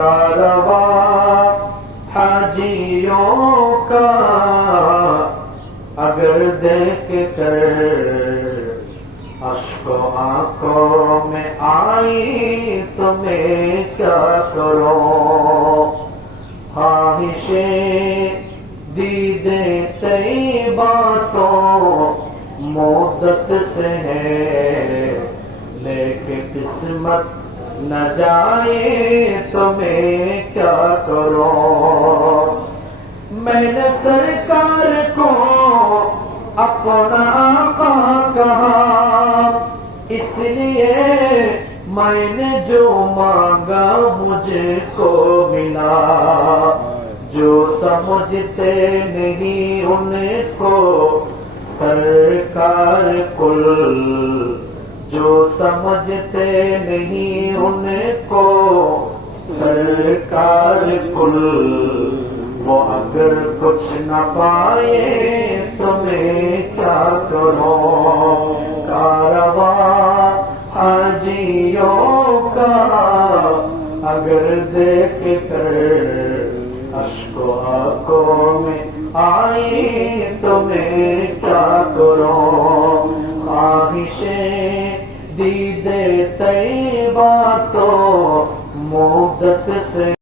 कारवां हाजियों का अगर देख कर अश्को आंखों में आई तो मैं क्या करूं। ख्वाहिशे दीदे तैयबा तो मुद्दत से है, लेकिन किस्मत न जाए तो मैं क्या करूं। मैंने सरकार को अपना आका कहा, इसलिए मैंने जो मांगा मुझको मिला। जो समझते नहीं उनको सरकार कुल, जो समझते नहीं उनको सरकार कुल, वो अगर कुछ न पाए तो मैं क्या करूं। कारवां हाजियों का अगर देख कर अश्को आंखों में आई तो मैं क्या करूं। ख्वाहिशें दीदे तैयबा तो मुद्दत से